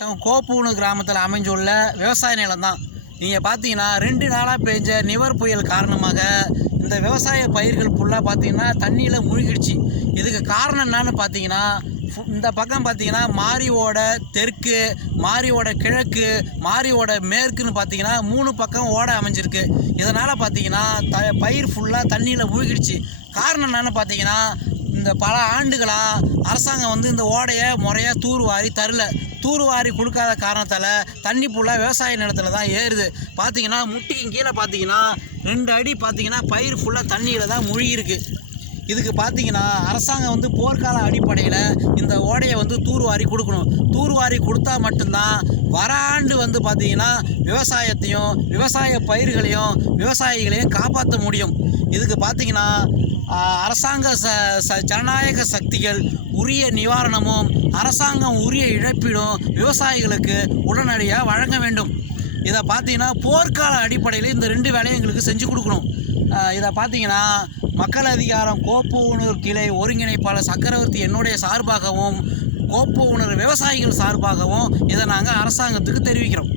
மாவட்டம் கோப்பூனு கிராமத்தில் அமைஞ்சுள்ள விவசாய நிலம் தான் நீங்கள் பார்த்தீங்கன்னா ரெண்டு நாளாக பெஞ்ச நிவர் புயல் காரணமாக இந்த விவசாய பயிர்கள் ஃபுல்லாக பார்த்தீங்கன்னா தண்ணியில் மூழ்கிடுச்சு. இதுக்கு காரணம் என்னன்னு பார்த்தீங்கன்னா ஃபு- இந்த பக்கம் பார்த்தீங்கன்னா மாரியோட தெற்கு மாரியோட கிழக்கு மாரியோட மேற்குன்னு பார்த்தீங்கன்னா மூணு பக்கம் ஓடை அமைஞ்சிருக்கு. இதனால் பார்த்தீங்கன்னா த பயிர் ஃபுல்லாக தண்ணியில் மூழ்கிடுச்சு. காரணம் என்னென்னு பார்த்தீங்கன்னா இந்த பல ஆண்டுகளாக அரசாங்கம் வந்து இந்த ஓடையை முறையாக தூர்வாரி தரல. தூர்வாரி கொடுக்காத காரணத்தால் தண்ணி ஃபுல்லாக விவசாய நிலத்தில் தான் ஏறுது. பார்த்தீங்கன்னா முட்டிக்கும் கீழே பார்த்தீங்கன்னா ரெண்டு அடி பார்த்தீங்கன்னா பயிர் ஃபுல்லாக தண்ணியில் தான் மூழ்கியிருக்கு. இதுக்கு பார்த்தீங்கன்னா அரசாங்கம் வந்து போர்க்கால அடிப்படையில் இந்த ஓடையை வந்து தூர்வாரி கொடுக்கணும். தூர்வாரி கொடுத்தா மட்டும்தான் வர ஆண்டு வந்து பார்த்தீங்கன்னா விவசாயத்தையும் விவசாய பயிர்களையும் விவசாயிகளையும் காப்பாற்ற முடியும். இதுக்கு பார்த்தீங்கன்னா அரசாங்க ச ச ஜனநாயக சக்திகள் உரிய நிவாரணமும் அரசாங்கம் உரிய இழப்பீடும் விவசாயிகளுக்கு உடனடியாக வழங்க வேண்டும். இதை பார்த்தீங்கன்னா போர்க்கால அடிப்படையில் இந்த ரெண்டு வேலையும் எங்களுக்கு செஞ்சு கொடுக்கணும். இதை பார்த்தீங்கன்னா மக்கள் அதிகாரம் கோப்பு உணர் கிளை ஒருங்கிணைப்பாளர் சக்கரவர்த்தி என்னுடைய சார்பாகவும் கோப்பு உணர் விவசாயிகள் சார்பாகவும் இதை நாங்கள் அரசாங்கத்துக்கு தெரிவிக்கிறோம்.